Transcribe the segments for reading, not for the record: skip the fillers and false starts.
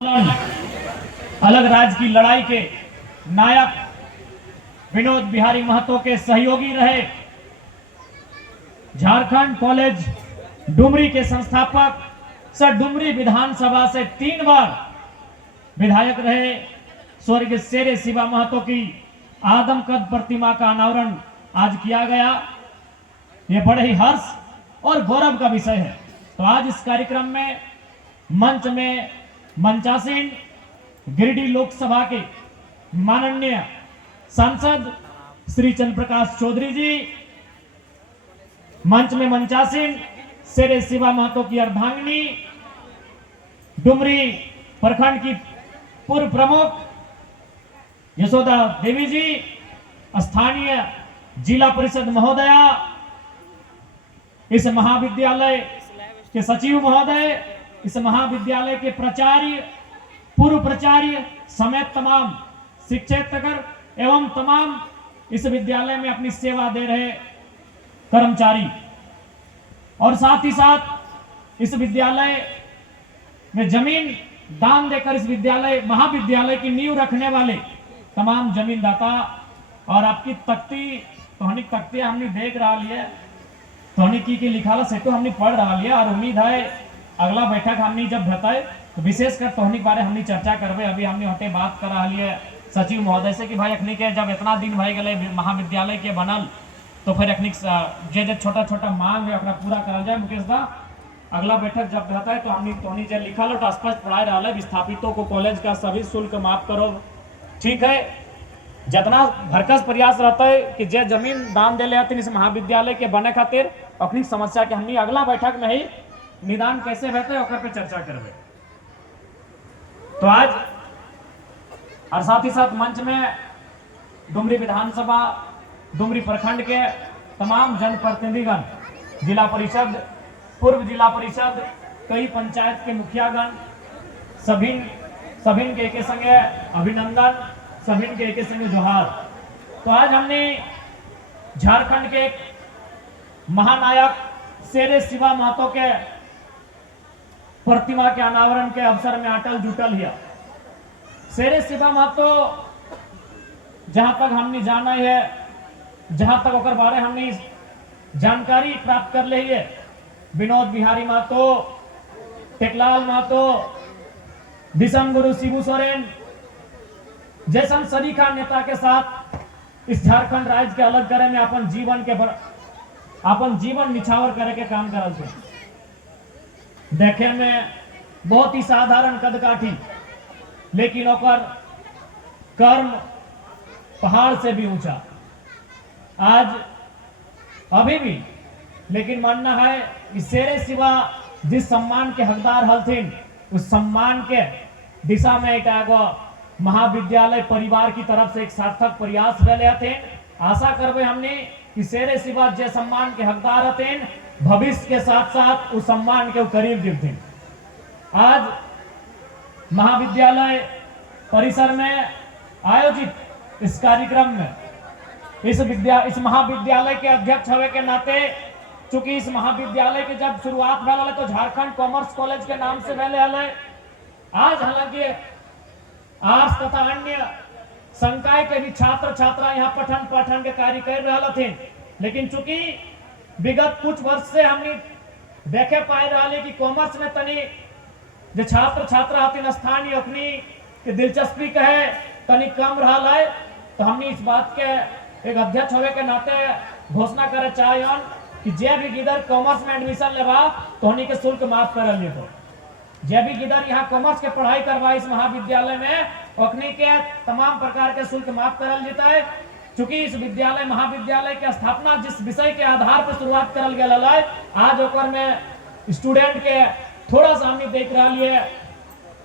अलग राज्य की लड़ाई के नायक विनोद बिहारी महतो के सहयोगी रहे। झारखंड कॉलेज डुमरी के संस्थापक सर डुमरी विधानसभा से 3 बार विधायक रहे। स्वर्गीय शेरे शिवा महतो की आदमकद प्रतिमा का अनावरण आज किया गया। यह बड़े ही हर्ष और गौरव का विषय है। तो आज इस कार्यक्रम में मंच में मंचासीन गिरिडीह लोकसभा के माननीय सांसद श्री चंद्र प्रकाश चौधरी जी, मंच में मंचासीन शेरे शिवा महतो की अर्धांगिनी, डुमरी प्रखंड की पूर्व प्रमुख यशोदा देवी जी, स्थानीय जिला परिषद महोदया, इस महाविद्यालय के सचिव महोदय, इस महाविद्यालय के प्राचार्य, पूर्व प्राचार्य समेत तमाम शिक्षकगण एवं तमाम इस विद्यालय में अपनी सेवा दे रहे कर्मचारी, और साथ ही साथ इस विद्यालय में जमीन दान देकर इस विद्यालय महाविद्यालय की नींव रखने वाले तमाम जमीनदाता। और आपकी तोहनी तख्ती हमने देख रहा लिया, तोहनी की लिखाला से तो हमने पढ़ रहा लिया, और उम्मीद है अगला बैठक हमने जब बताए तो विशेषकर तोहनी बारे हमने चर्चा करबे। अभी हमने हटे बात कर रहा लिए सचिव महोदय से कि भाई अखनी के जब इतना दिन भाई गए महाविद्यालय के बनल तो फिर अखनी जे छोटा छोटा मांग है अपना पूरा करल जाए। मुकेश दा अगला बैठक जब रहता है तो हमने तोहनी जो लिखल हो स्पष्ट पढ़ाए रहा है, विस्थापितों को कॉलेज का सभी शुल्क माफ करो। ठीक है, जितना भरकस प्रयास रहता है कि जे जमीन दान दे ले इस महाविद्यालय के बने खातिर अपनी समस्या के हमने अगला बैठक में ही निदान कैसे रहते है पे चर्चा करबे। तो आज और साथ ही साथ मंच में डुमरी विधानसभा डुमरी प्रखंड के तमाम जनप्रतिनिधिगण, जिला परिषद, पूर्व जिला परिषद, कई पंचायत के मुखियागण, सभी के एक संगे अभिनंदन, सभी के एक संगे जोहार। तो आज हमने झारखंड के महानायक शेरे शिवा महतो के प्रतिमा के अनावरण के अवसर में अटल जुटल हिया। शेरे शिवा महतो जहां तक हमने जाना है, जहां तक ओकर बारे हमने जानकारी प्राप्त कर ले है, विनोद बिहारी महतो, टेकलाल महतो, दिसम गुरु शिबू सोरेन जैसन सरीखा नेता के साथ इस झारखंड राज्य के अलग करे में अपन जीवन निछावर करे के काम करल थे। देखे में बहुत ही साधारण कदकाठी, लेकिन ओकर कर्म पहाड़ से भी ऊंचा। आज अभी भी लेकिन मानना है कि शेरे शिवा जिस सम्मान के हकदार हलथिन, उस सम्मान के दिशा में एक महाविद्यालय परिवार की तरफ से एक सार्थक प्रयास रहे थे। आशा करबे हमने कि शेरे शिवा जे सम्मान के हकदार हथिन, भविष्य के साथ साथ उस सम्मान के करीब दिखते। आज महाविद्यालय परिसर में आयोजित इस कार्यक्रम में इस महाविद्यालय के अध्यक्ष होने के नाते, चूंकि इस महाविद्यालय के जब शुरुआत भले तो झारखंड कॉमर्स कॉलेज के नाम से पहले हले। आज हालांकि आर्ट्स तथा अन्य संकाय के भी छात्र छात्रा यहाँ पठन पाठन के कार्य कर रहा थे, लेकिन चूंकि विगत कुछ वर्ष से हमने देखे पाए रहा कि कॉमर्स में तनी जो छात्र छात्रा हथिन स्थानीय अपनी के दिलचस्पी कहे तनी कम रहा है। तो हमने इस बात के एक अध्यक्ष होने के नाते घोषणा करे चाहन कि जे भी गिदर कॉमर्स में एडमिशन लेवा तो उन्हीं के शुल्क माफ कर लिए। तो जे भी गिदर यहाँ कॉमर्स के पढ़ाई करवा इस महाविद्यालय में उन्हीं के तमाम प्रकार के शुल्क माफ करल जाता है। चूंकि इस विद्यालय महाविद्यालय के स्थापना जिस विषय के आधार पर शुरुआत करल गया है, आज ओकर में स्टूडेंट के थोड़ा सा हमने देख रहा है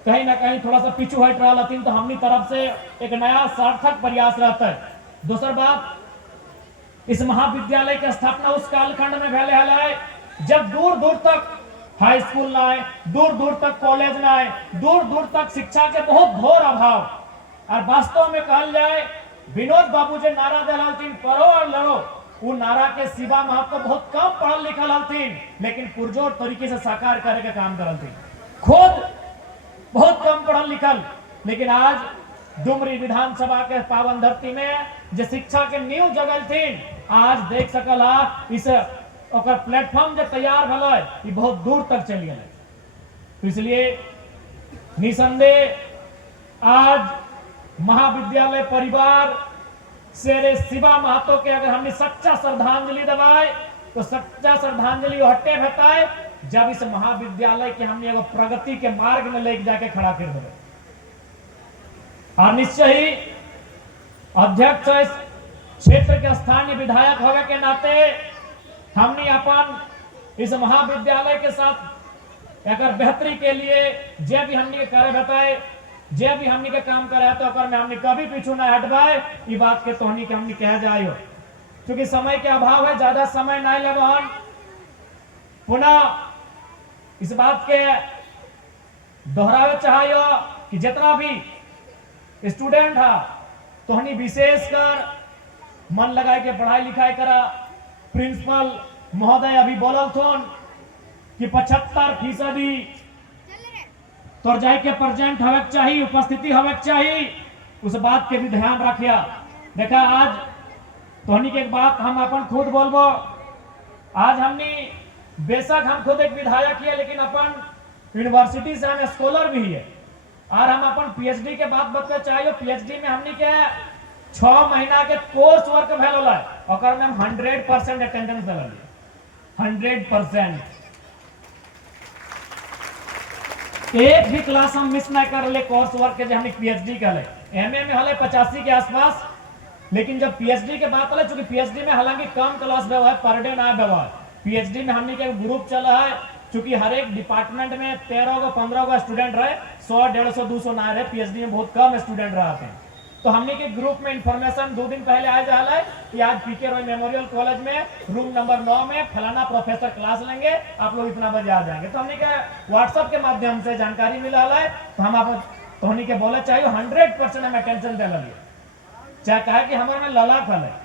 कहीं ना कहीं थोड़ा सा पीछू हट रहा थी। तो हमनी तरफ से एक नया सार्थक प्रयास रहता है। दूसरी बात, इस महाविद्यालय की स्थापना उस कालखंड में भले है जब दूर दूर तक हाई स्कूल ना आए, दूर दूर तक कॉलेज ना आए, दूर दूर तक शिक्षा के बहुत घोर अभाव। और वास्तव में कहल जाए विनोद बाबू जो नारा दिलालतीन पढ़ो और लड़ो, वो नारा के शिवा महतो बहुत कम पढ़ल लिखल हलथिन, लेकिन पुरजोर तरीके से साकार करे के काम करलथिन। खुद बहुत कम पढ़ल लिखल, लेकिन आज डुमरी विधानसभा के पावन धरती में जो शिक्षा के नींव जगल थी, आज देख सकल इस ओकर प्लेटफॉर्म जो तैयार भल ये बहुत दूर तक चल गए। तो इसलिए निसंदेह आज महाविद्यालय परिवार शेरे शिवा महतो के अगर हमने सच्चा श्रद्धांजलि दबाए तो सच्चा श्रद्धांजलि हटे भेटाए जब इस महाविद्यालय के हमने एगो प्रगति के मार्ग में लेके जाके खड़ा कर दे। और निश्चय ही अध्यक्ष इस क्षेत्र के स्थानीय विधायक होने के नाते हमने अपन इस महाविद्यालय के साथ एक बेहतरी के लिए जे भी हमने कार्य बताए, जे भी हमने के काम करे तो में हमने कभी पीछू ना हटवाए। ये बात के तोहनी के हमने कह जाए, क्योंकि समय के अभाव है, ज्यादा समय नहीं लगन। पुनः इस बात के दोहरावे चाहिए कि जितना भी स्टूडेंट है तोहनी विशेष कर मन लगा के पढ़ाई लिखाई करा। प्रिंसिपल महोदय अभी बोलल थोन कि 75% तोर जाए के प्रेजेंट होवे चाहिए, उपस्थिति होवे चाहिए, उस बात के भी ध्यान रखिया। देखा आज तोहनी के एक बात हम अपन खुद बोलबो, आज हमने बेशक हम खुद एक विधायक है लेकिन अपन यूनिवर्सिटी से हम स्कॉलर भी है और हम अपन पीएचडी के बात बता चाहिए। पीएचडी में हमने के 6 महीना के कोर्स वर्क भेल होला और में हम 100% अटेंडेंस दिला 100%। एक भी क्लास हम मिस ना कर ले कोर्स वर्क के जो हमने पीएचडी कर ले। एमए में हले 85 के आसपास, लेकिन जब पीएचडी के बात चले, चूंकि पीएचडी में हालांकि कम क्लास व्यवहार पर डे ना व्यवहार, पीएचडी में हमने के ग्रुप चला है, चूंकि हर एक डिपार्टमेंट में 13 को 15 को स्टूडेंट रहे, 100 150 200 ना रहे। पीएचडी में बहुत कम स्टूडेंट रहते हैं। तो हमने के ग्रुप में इंफॉर्मेशन 2 दिन पहले आ जा रहा है कि आज पीके रॉय मेमोरियल कॉलेज में रूम नंबर 9 में फलाना प्रोफेसर क्लास लेंगे, आप लोग इतना बजे आ जाएंगे। तो हमने के व्हाट्सएप के माध्यम से जानकारी मिला है। तो हम आप तो हमने के बोले चाहिए 100% हम अटेंशन दे लिए, चाहे कहे कि हमारे में लला खल है।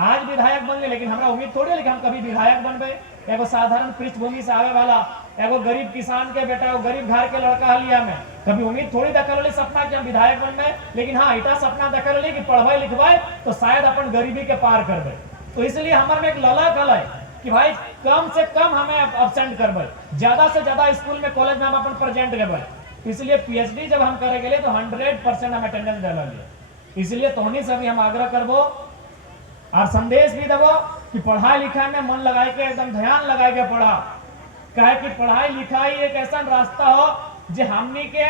आज विधायक बन गए लेकिन हमारा उम्मीद थोड़ी है कि हम कभी विधायक बनबे। एगो साधारण पृष्ठभूमि से आवे वाला एगो गरीब किसान के बेटा, गरीब घर के लड़का हलिया में कभी उम्मीद थोड़ी देखल सपना कि हम विधायक बनबे। लेकिन हाँ इतना सपना देखल कि पढ़वाए लिखवाए तो शायद अपन गरीबी के पार करबे। तो इसलिए हमारे में एक लला कल है कि भाई कम से कम हमें अब्सेंट करबे, ज्यादा से ज्यादा स्कूल में कॉलेज में हम अपन प्रेजेंट करबे। इसलिए पीएचडी जब हम करे गए तो 100% हम अटेंडेंस दिला लिए। इसलिए तोहनी से भी हम आग्रह करबो और संदेश भी देवो कि पढ़ाई लिखाई में मन लगाए के एकदम ध्यान लगाए के पढ़ा। कहे कि पढ़ाई लिखाई एक ऐसा रास्ता हो जो हमनी के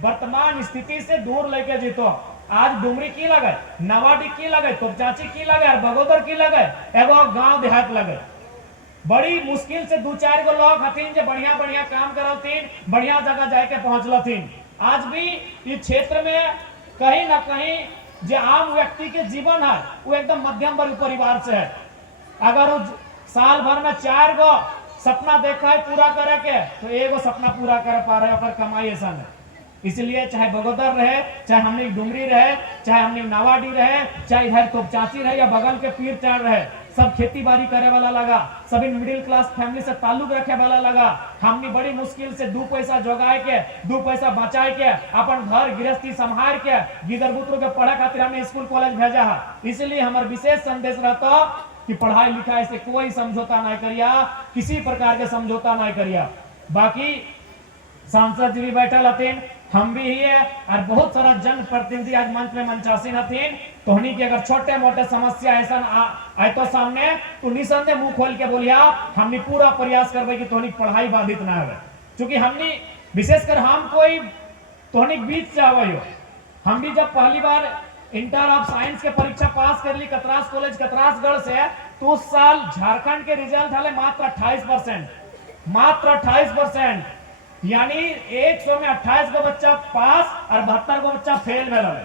वर्तमान स्थिति से दूर लेके जीतो। आज डुमरी की लगे, नवाडी की लगे, तोपचाची की लगे और बगोदर की लगे, एगो गांव देहात लगे। बड़ी मुश्किल से 2-4 गो लोग हथिन जो बढ़िया बढ़िया काम करलथिन, बढ़िया जगह जाके पहुंचलथिन। आज भी इस क्षेत्र में कहीं ना कहीं जो आम व्यक्ति के जीवन है वो एकदम मध्यम वर्ग परिवार से है। अगर वो साल भर में 4 गो सपना देखा है पूरा करे के तो एगो सपना पूरा कर पा रहे और कमाई ऐसा है। इसलिए चाहे बगोदर रहे, चाहे हमने डुमरी रहे, चाहे हमने नवाडी रहे, चाहे इधर तोपचाची रहे या बगल के पीर चार रहे, सब खेती बाड़ी करे वाला लगा, सभी मिडिल क्लास फैमिली से ताल्लुक रखे वाला लगा। हमने बड़ी मुश्किल से 2 पैसा जोगाए के, 2 पैसा बचाए के, अपन घर गृहस्थी संभाल के गिदर बुतरू के पढ़ा खातिर हमने स्कूल कॉलेज भेजा है। इसलिए हमारा विशेष संदेश रहता कि पढ़ाई लिखाई से कोई समझौता नहीं करिया, किसी प्रकार के समझौता नहीं करिया। बाकी सांसद जी भी बैठल हथिन, हम भी ही है और बहुत सारा जन प्रतिनिधि आज मंच में मंचासीन हथिन। तो हनी की अगर छोटे मोटे समस्या ऐसा आए तो सामने तो निसंदेह मुंह खोल के बोलिया, हमने पूरा प्रयास करबे कि तोहनी पढ़ाई बाधित ना हो। क्योंकि हमने विशेषकर हम कोई तोहनी बीच से आवे हो। हम भी जब पहली बार इंटर ऑफ साइंस के परीक्षा पास कर ली कतरास कॉलेज कतरासगढ़ से, तो उस साल झारखंड के रिजल्ट हले मात्र 28%, मात्र 28%। यानी 100 में 28 गो बच्चा पास और 72 गो बच्चा फेल में रहे।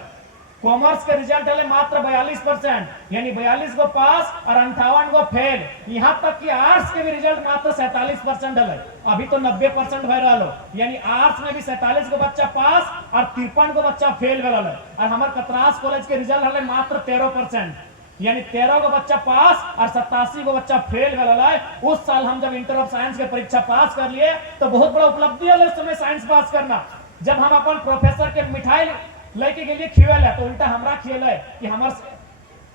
कॉमर्स के रिजल्ट हले मात्र 42%, यानी 42 गो पास और 58 गो फेल। यहाँ तक कि आर्ट्स के भी रिजल्ट मात्र 47% हले। अभी तो 90% भय रहा हो, यानी आर्ट्स में भी 47 गो बच्चा पास और 53 गो बच्चा फेल में रहे। और हमारे कतरास कॉलेज के रिजल्ट हले मात्र 13%, यानी 13 गो बच्चा पास और 87 गो बच्चा फेल कर रहा है। उस साल हम जब इंटर ऑफ साइंस के परीक्षा पास कर लिए तो बहुत बड़ा उपलब्धि है उस समय साइंस पास करना। जब हम अपन प्रोफेसर के मिठाई लेके गेलिए खिवेले तो उल्टा हमरा खिएले कि हमर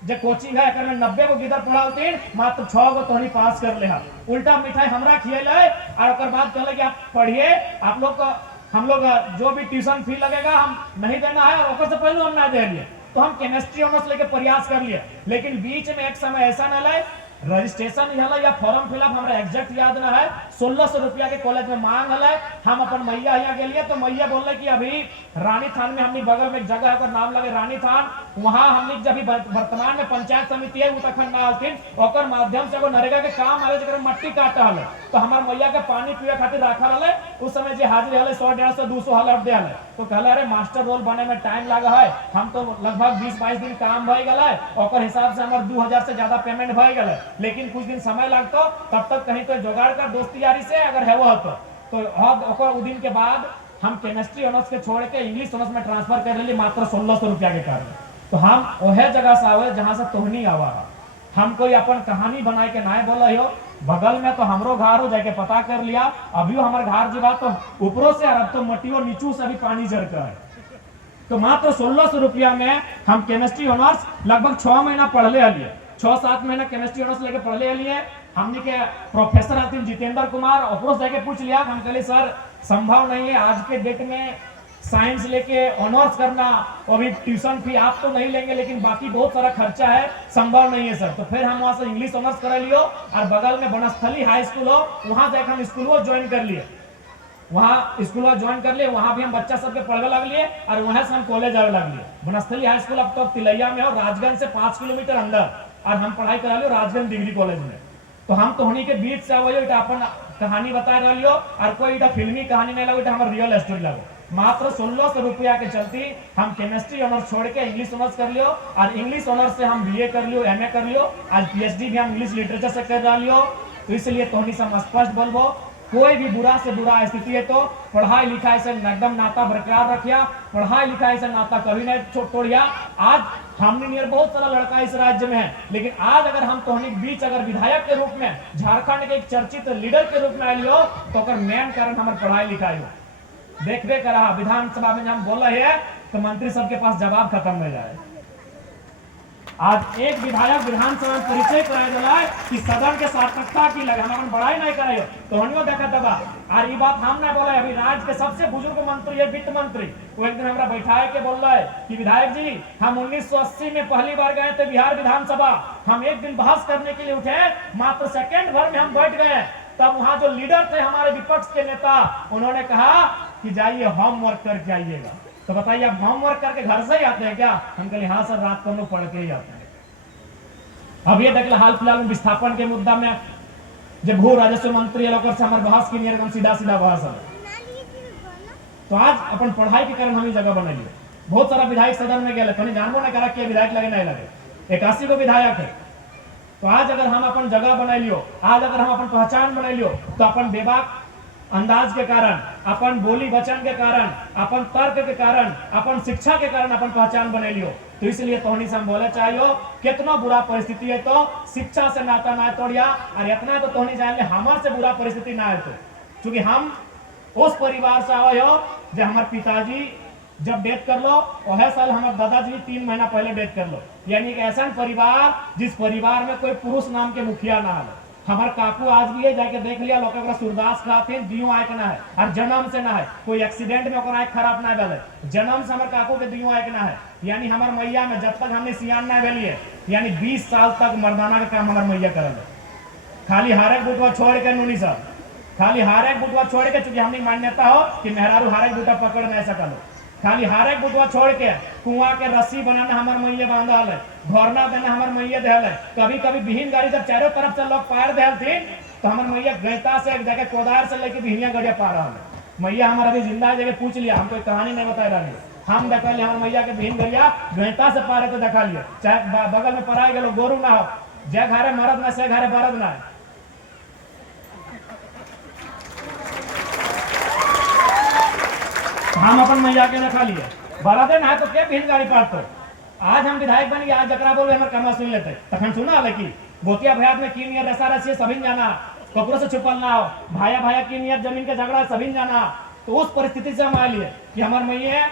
जे कोचिंग है एकर में 90 गो गिदर पढ़ालतीन मात्र 6 गो तोहनी पास कर ले। उल्टा मिठाई हमरा खिएले और ओकर बाद कहले कि आप पढ़िए, आप लोग को हम लोग जो भी ट्यूशन फी लगेगा हम नहीं देना है, और ओकर से पहले हम ना दे लिए। तो हम केमिस्ट्री ऑनर्स लेके प्रयास कर लिए, लेकिन बीच में एक समय ऐसा न लाए रजिस्ट्रेशन या फॉर्म फिलअप हमरा एग्जैक्ट याद ना है, 1600 रुपया के कॉलेज में मांग है। हम अपन मैया यहाँ गेलिए तो मैया बोल कि अभी रानी थान में हमनी बगल में एक जगह है नाम लगे रानी थान, वहां हमनी जब वर्तमान में पंचायत समिति है उत्तराखंड ना आलथिन ओकर माध्यम से एगो नरेगा के काम आवे जकर मट्टी काट हले, तो हमार मैया के पानी पिए खातिर रखा रहे। उस समय जे हाजिरी हले 100 150 200 हलर दे हले, तो कहला अरे मास्टर रोल बने में टाइम लगा है, हम तो लगभग 20-22 दिन काम भई गला है, ओकर हिसाब से हमार 2000 से ज्यादा पेमेंट भई गला, लेकिन कुछ दिन समय लगता तब तक कहीं तो जुगाड़ कर दोस्ती यारी से अगर है वो तो ओकर दिन के बाद हम केमिस्ट्री ऑनर्स के छोड़ के इंग्लिश ऑनर्स में ट्रांसफर कर लेली मात्र 1600 रुपया के कारण। तो हम वह जगह से आवे जहां से तोहनी आवा, हम कोई अपन कहानी बनाए के ना बोला हो, बगल में तो हमरो घर हो जाके पता कर लिया, अभी हमारे घर जी बात तो ऊपरों से अब तो मटियो नीचू से भी पानी जर का है। तो मात्र 1600 रुपया में हम केमिस्ट्री ऑनर्स लगभग 6 महीना पढ़ ले लिए, 6-7 महीना केमिस्ट्री ऑनर्स लेके पढ़ ले लिए। हमने के प्रोफेसर आते जितेंद्र कुमार ऑफरोस जाके पूछ लिया, हम कहले सर संभव नहीं है आज के डेट में साइंस लेके ऑनर्स करना, अभी ट्यूशन फी आप तो नहीं लेंगे लेकिन बाकी बहुत सारा खर्चा है, संभव नहीं है सर। तो फिर हम वहां से इंग्लिश ऑनर्स करा लियो और बगल में बनस्थली हाई स्कूल हो वहां जाकर हम स्कूल ज्वाइन कर लिए, वहां स्कूल ज्वाइन कर लिए, वहां भी हम बच्चा सबके पढ़ने लग लिए और वहां से हम कॉलेज आने लग लिए। बनस्थली हाई स्कूल अब तो तिलैया में हो, राजगंज से 5 किलोमीटर अंदर, और हम पढ़ाई करा लियो राजगंज डिग्री कॉलेज में। तो हम तोहनी के बीच से आवो अपन कहानी बता रहा लियो और कोई फिल्मी कहानी नहीं लगो, हमारे रियल स्टोरी लगो। मात्र 1600 रुपया के चलती हम केमिस्ट्री ऑनर्स छोड़ के इंग्लिश ऑनर्स कर लियो, और इंग्लिश ऑनर्स से हम बीए कर लियो, एमए कर लियो, आज पीएचडी भी हम इंग्लिश लिटरेचर से कर रहा लियो। तो इसलिए तोहनी से हम स्पष्ट बोलबो, कोई भी बुरा से बुरा स्थिति है तो पढ़ाई लिखाई से एकदम नाता बरकरार रखिया, पढ़ाई लिखाई से नाता कभी नहीं तोड़िया। आज हमने नियर बहुत सारा लड़का इस राज्य में है, लेकिन आज अगर हम तोहनी बीच अगर विधायक के रूप में झारखंड के एक चर्चित लीडर के रूप में आइलियो तो मेन कारण हमारे पढ़ाई लिखाई हो। देखबे करा विधानसभा में हम बोल रहे हैं तो मंत्री सबके पास जवाब खत्म हो जाए। आज एक विधायक विधानसभा में परिचय कराए दिला कि सदन के सार्थकता की लगे, हम बड़ाई नहीं कराइयो तो हनियो देखा दबा। और ये बात हम ना बोले, अभी राज्य के सबसे बुजुर्ग मंत्री है वित्त मंत्री, वो एक दिन हमारा बैठाए के बोल रहा है कि विधायक जी हम 1980 में पहली बार गए थे बिहार विधानसभा, हम एक दिन बहस करने के लिए उठे, मात्र सेकेंड भर में हम बैठ गए, तब वहां जो लीडर थे हमारे विपक्ष के नेता उन्होंने कहा कि जाइए होमवर्क करके आइएगा। तो बताइए आप होमवर्क करके घर से ही आते हैं क्या? हम कहे हाँ सर रात को हम लोग पढ़ के ही आते हैं। अब ये देख हाल फिलहाल में विस्थापन के मुद्दा में जब भू राजस्व मंत्री लोग से हमारे बहस की नियर सीधा बहस है, तो आज अपन पढ़ाई के कारण हम जगह बना लिए। बहुत सारा विधायक सदन में गए तो जानबो नहीं करा कि विधायक लगे नहीं लगे, 81 को विधायक है। तो आज अगर हम अपन जगह बना लियो, आज अगर हम अपन पहचान बना लियो, तो अपन बेबाक अंदाज के कारण, अपन बोली वचन के कारण, अपन तर्क के कारण, अपन शिक्षा के कारण अपन पहचान बने लियो। तो इसलिए तोहनी से हम बोले चाहिए कितना बुरा परिस्थिति है तो शिक्षा से नाता ना तोड़िया, और इतना तो तोहनी जान ले हमारे से बुरा परिस्थिति ना है। तो क्योंकि हम उस परिवार से आवे हो जो हमारे पिताजी जब डेथ कर लो वह साल हमारे दादाजी 3 महीना पहले डेथ कर लो, यानी एक ऐसा परिवार जिस परिवार में कोई पुरुष नाम के मुखिया ना है। हमारे काकू आज भी है, जाके देख लिया लोग सूरदास खाते दियो आय के ना है, और जन्म से ना है, कोई एक्सीडेंट में आय खराब ना भेल, जन्म से हमारे काकू के दियो आय के ना है। यानी हमारे मैया में जब तक हमने सियान ना भेलिए यानी 20 साल तक मर्दाना का काम हमारे मैया करल, खाली हारे बुटवा छोड़ के नूनी साहब, खाली हारे बुटवा छोड़ के, चूंकि हमने मान्यता हो कि मेहरारू हारे बुटा पकड़ नहीं सकल, खाली हारे बुटवा छोड़ के कुआं के रस्सी बनाना हमारे मैया बांधा है, घोरना देना हमारे मैया दे है। कभी कभी बिहीन गाड़ी जब चारों तरफ से लोग पार दे थी तो हमारे मैया गैता से जगह कोदार से लेके बिहनिया गड़िया पा रहा है। मैया हमारा अभी जिंदा जगह पूछ लिया, हम कोई कहानी नहीं बता रहा है, हम देखा लिया हमारे मैया के बिहीन गड़िया गैता से पारे तो देखा लिया, चाहे बगल में पराए गए गोरू ना हो, जय घरे मरद ना से घरे बरद ना है। हम अपन मैया के न खा लिए बरादे ना है तो क्या भीड़ गाड़ी पार। आज हम विधायक बन गए, आज जकरा बोले हमारे कमा सुन लेते तखन सुना ले कि गोतिया भयात में की नियर रसा रसी सभी जाना, कपड़ों से छुपल ना हो, भाया भाया की नियर जमीन के झगड़ा सभी जाना, तो उस परिस्थिति से हम आए लिए कि हमारे मैया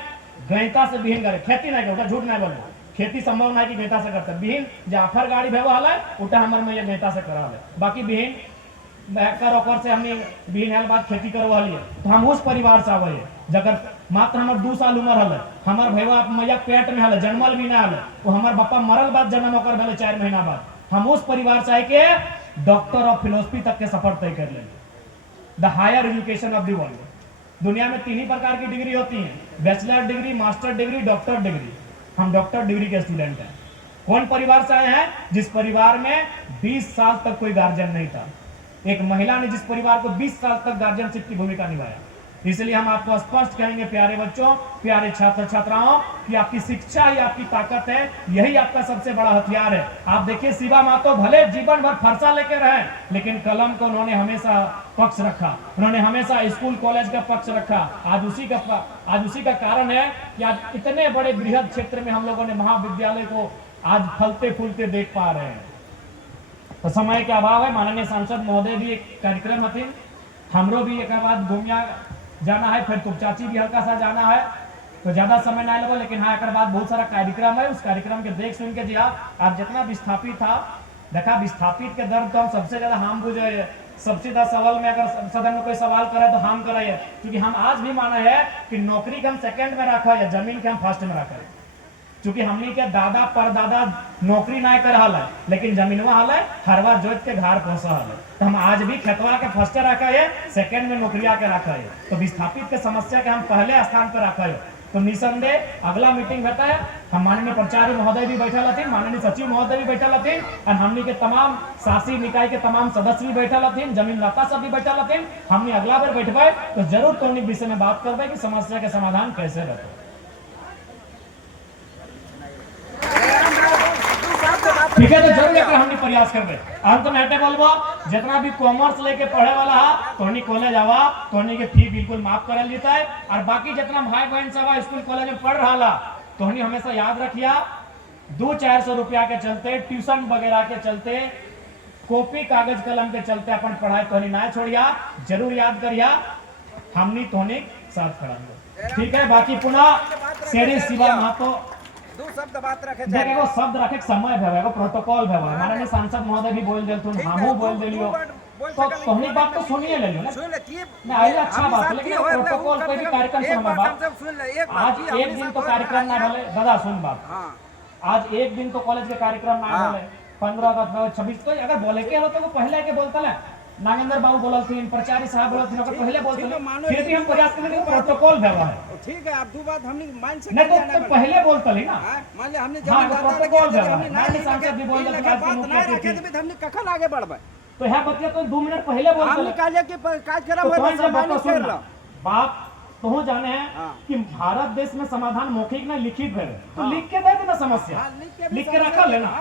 गैता से बिहीन करे, खेती नहीं करे, झूठ नहीं बोले, खेती संभव नहीं कि गैता से करते, बिहीन जाफर गाड़ी भेवा है उठा हमारे मैया गैता से करा ले, बाकी बिहीन कर ओकर से हमने बिहीन हाल बाद खेती करवा लिए। तो हम उस परिवार से आवे जगर मात्र हमर 2 साल उम्र हल, हमार भैया मैया पेट में हल, जन्मल भी ना हल, वो हमार बापा मरल बाद जन्म ओकर भेले 4 महीना बाद। हम उस परिवार से आए के डॉक्टर ऑफ फिलोसफी तक के सफर तय कर ले, the higher education of the world. दुनिया में 3 ही प्रकार की डिग्री होती है, bachelor degree, master degree, doctor degree. हम डॉक्टर डिग्री के स्टूडेंट हैं। कौन परिवार से आए हैं? जिस परिवार में 20 साल तक कोई गार्जियन नहीं था, एक महिला ने जिस परिवार को 20 साल तक गार्जियनशिप की भूमिका निभाया। इसलिए हम आपको स्पष्ट कहेंगे प्यारे बच्चों, प्यारे छात्र छात्राओं, कि आपकी शिक्षा ही आपकी ताकत है, यही आपका सबसे बड़ा हथियार है। आप देखिए शिवा महतो भले जीवन भर फरसा लेके रहे, लेकिन कलम को उन्होंने हमेशा पक्ष रखा, उन्होंने हमेशा स्कूल कॉलेज का पक्ष रखा। आज उसी का कारण है कि आज इतने बड़े बृहद क्षेत्र में हम लोगों ने महाविद्यालय को आज फलते फूलते देख पा रहे हैं। तो समय के अभाव है, माननीय सांसद महोदय भी एक कार्यक्रम हथिन, हमरो भी एक बाद घूमिया जाना है, फिर चाची भी हल्का सा जाना है, तो ज्यादा समय नहीं लगा। लेकिन हाँ, एक बाद बहुत सारा कार्यक्रम है, उस कार्यक्रम के देख सुन के जी आप जितना विस्थापित था देखा, विस्थापित के दर्द तो हम सबसे ज्यादा हम बुझे। सबसे ज्यादा सवाल में अगर सदन में कोई सवाल करे तो हम करे, क्योंकि हम आज भी माने है कि नौकरी के हम सेकंड में रखा है, जमीन के हम फर्स्ट में रखा है। क्योंकि हमनी के दादा परदादा नौकरी नहीं कर रहा है, लेकिन जमीनवा हल है हरवा जोत के घर पहुंचा है, तो हम आज भी खेतवा के फर्स्ट रखा है, सेकंड में नौकरिया के रखा है। तो विस्थापित के समस्या के हम पहले स्थान पर रखा है। तो निसंदेह अगला मीटिंग बैठा है, हम माननीय प्राचार्य महोदय भी बैठा हथिन, माननीय सचिव महोदय भी बैठा हथिन, और हमनी के तमाम शासी निकाय के तमाम सदस्य भी बैठा हथिन, जमीन लता सब भी बैठा हथिन। हमने अगला बार बैठबे तो जरूर तो विषय में बात करबे कि समस्या के समाधान कैसे रहते। ठीक है, तो जरूर एक हमने प्रयास करबे। अंत में हटे बोलबो, जितना भी कॉमर्स लेके पढ़े वाला है तोहनी कॉलेज आवा, तोहनी के फी बिल्कुल माफ करल जेता है। और बाकी जितना भाई बहन सब स्कूल कॉलेज में पढ़ रहा तोहनी हमेशा याद रखिया, 200-400 रुपया के चलते, ट्यूशन वगैरह के चलते, कॉपी कागज कलम के चलते अपन पढ़ाई तोहनी ना छोड़िया, जरूर याद करिया, हमनी तोहनी साथ खड़ा। ठीक है, बाकी पुनः शेरी शिवा महतो दो शब्द बात रखे देखे वो शब्द रखे समय भेवे, वो प्रोटोकॉल भेवे। माननीय सांसद महोदय भी बोल देलथुन, हमहु बोल देलियो, तो तोहनी बात तो सुनिए लेलियो ना, सुन ले की ना आइले अच्छा बात, लेकिन प्रोटोकॉल कोई भी कार्यक्रम से हमार बात सुन ले। आज एक दिन तो कार्यक्रम ना भले, दादा सुन बात, आज एक दिन तो कॉलेज के कार्यक्रम ना भले, 15 अगस्त 26 तो अगर बोले के हो तो वो पहले के बोलता है, नागेंद्र बाबू बोलथिन, प्राचार्य साहब बोलथिन, अगर पहले बोलते फिर भी हम प्रयास करेंगे प्रोटोकॉल भेवा है। ठीक है, आप दो बात हमने माइंड से नहीं तो पहले बोलता ही ना, मान ले हमने हाँ, जब प्रोटोकॉल भेवा है। माननीय सांसद भी बोल देते हैं बात ना रखे तो हमने कखन आगे बढ़बे, तो यह बतिया तो 2 मिनट पहले बोलते हमने काले के कार्यक्रम तो होय बात सुन बात तो जाने हैं कि भारत देश में समाधान मौखिक ना लिखित है, तो लिख के दे देना समस्या, लिख के रखा लेना,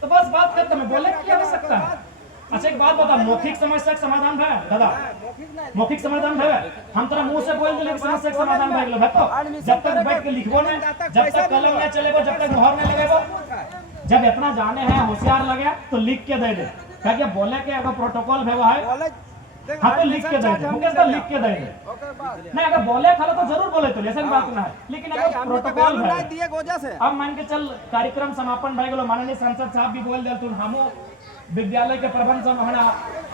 तो बस बात करते में बोले क्या हो सकता है। अच्छा एक बात बता, मौखिक समस्या का समाधान है दादा, मौखिक समाधान है, हम तेरा मुंह से बोल दिले समस्या का समाधान भइल भक्तो, जब तक बैठ के लिखबो ना, जब तक कलम ना चलेबो, जब तक मोहर ना लगेबो, जब इतना जाने हैं होशियार लगे तो लिख के दे दे, क्या बोले के अगर प्रोटोकॉल भेवा है हाँ तो लिख के दे दे, मुकेश भाई लिख के दे दे, नहीं अगर बोले खाला तो जरूर बोले, तो ऐसा बात ना है, लेकिन अगर प्रोटोकॉल है दिए गोजा से अब मान के चल कार्यक्रम समापन भई गेलो, माननीय सांसद साहब भी बोल देलथुन, हमो विद्यालय के प्रबंध समूहना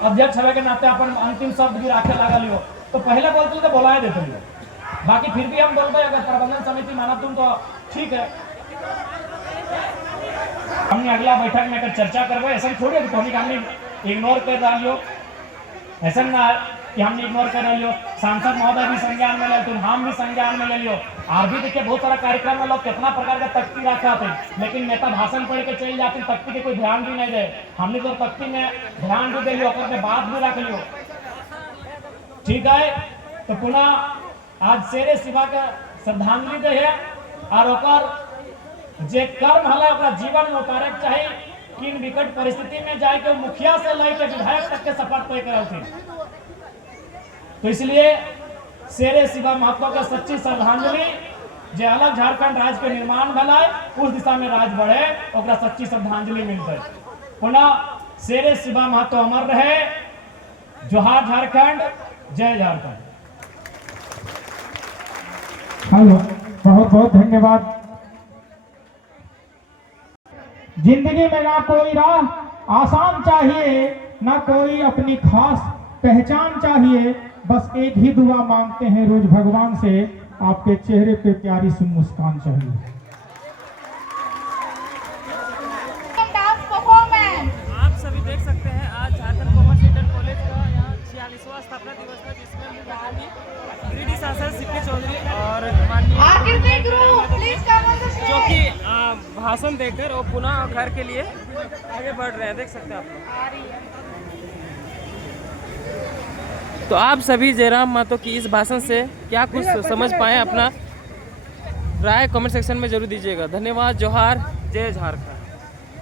अध्यक्ष हवे के नाते अपन अंतिम शब्द भी राखे लागल लियो, तो पहले बोलते तो बोलाए देते लियो, बाकी फिर भी हम बोलबे अगर प्रबंधन समिति मानत तुम तो ठीक है, हमने अगला बैठक में अगर चर्चा करबे, ऐसा थोड़ी है कि हमने इग्नोर कर रहा लियो, ऐसा ना कि हमने इग्नोर कर लियो। सांसद महोदय भी संज्ञान में ले, तुम हम भी संज्ञान में ले लियो। आज भी देखिए बहुत सारा कार्यक्रम में लोग कितना प्रकार का तख्ती रखा थे, लेकिन नेता भाषण पढ़ के चल जाते, तख्ती के कोई ध्यान भी नहीं दे। हमने तो तख्ती में ध्यान भी दे लियो, अपने बात भी रख लियो, ठीक है। तो पुनः आज शेरे शिवा के श्रद्धांजलि दे है, और ओकर जे कर्म हला ओकरा जीवन में उतारे के चाहे, किन विकट परिस्थिति में जाए के मुखिया से लेकर विधायक तक के सफर तय करल थी। तो इसलिए शेरे शिवा महतो के सच्ची श्रद्धांजलि, जे अलग झारखंड राज्य के निर्माण भला उस दिशा में राज बढ़े, ओकरा सच्ची श्रद्धांजलि मिलते। पुनः शेरे शिवा महतो अमर रहे। जोहार झारखंड, जय झारखंड। हेलो, बहुत बहुत धन्यवाद। जिंदगी में ना कोई राह आसान चाहिए, ना कोई अपनी खास पहचान चाहिए, बस एक ही दुआ मांगते हैं रोज भगवान से, आपके चेहरे पे प्यारी सी मुस्कान चाहिए। Dance performance. आप सभी देख सकते हैं आज झारखंड कॉमर्स इंटर कॉलेज का यहाँ 46वां स्थापना दिवस था, जिसमें मुख्य अतिथि गिरिडीह सांसद सीपी चौधरी और माननीय आकृति group please come on the stage. जो कि भाषण देकर और पुनः घर के लिए आगे बढ़ रहे हैं, देख सकते हैं आप लोग। तो आप सभी जयराम महतो की इस भाषण से क्या कुछ समझ पाए, अपना राय कमेंट सेक्शन में जरूर दीजिएगा। धन्यवाद। जोहार, जय झारखंड।